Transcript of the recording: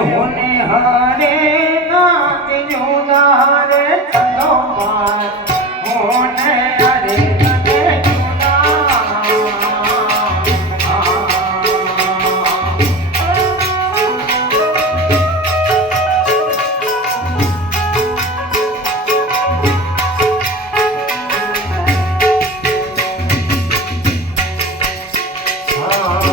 હોને હારે Oh,